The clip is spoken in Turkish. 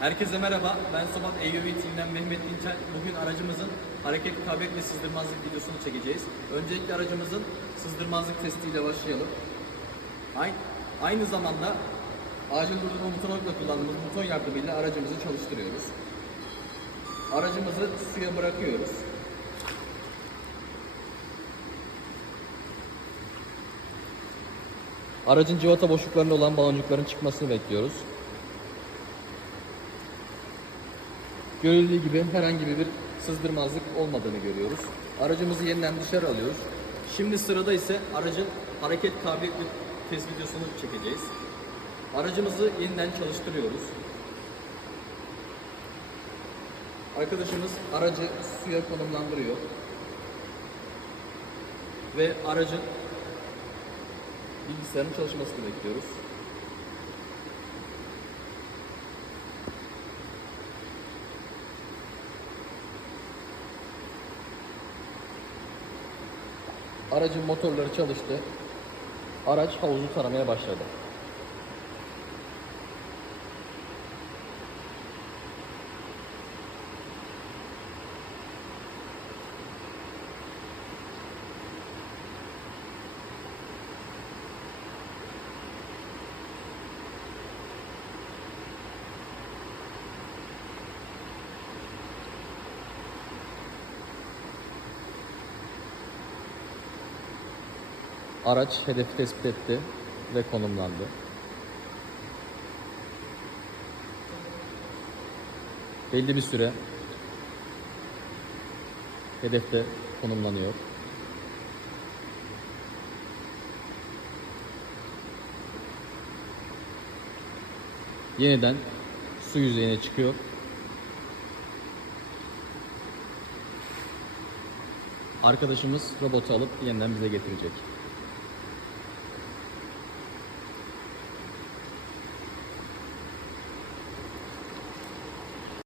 Herkese merhaba, ben Sobat AUV Team'den Mehmet Dinçel. Bugün aracımızın hareket kabiliyet ve sızdırmazlık videosunu çekeceğiz. Öncelikle aracımızın sızdırmazlık testiyle başlayalım. Aynı, aynı zamanda acil durdurma butonuyla kullandığımız buton yardımıyla aracımızı çalıştırıyoruz. Aracımızı suya bırakıyoruz. Aracın civata boşluklarında olan baloncukların çıkmasını bekliyoruz. Görüldüğü gibi herhangi bir sızdırmazlık olmadığını görüyoruz. Aracımızı yeniden dışarı alıyoruz. Şimdi sırada ise aracın hareket kabiliyetli test videosunu çekeceğiz. Aracımızı yeniden çalıştırıyoruz. Arkadaşımız aracı suya konumlandırıyor. Ve aracın bilgisayarın çalışmasını bekliyoruz. Aracın motorları çalıştı. Araç havuzu taramaya başladı. Araç hedefi tespit etti ve konumlandı. Belli bir süre hedefte konumlanıyor. Yeniden su yüzeyine çıkıyor. Arkadaşımız robotu alıp yeniden bize getirecek.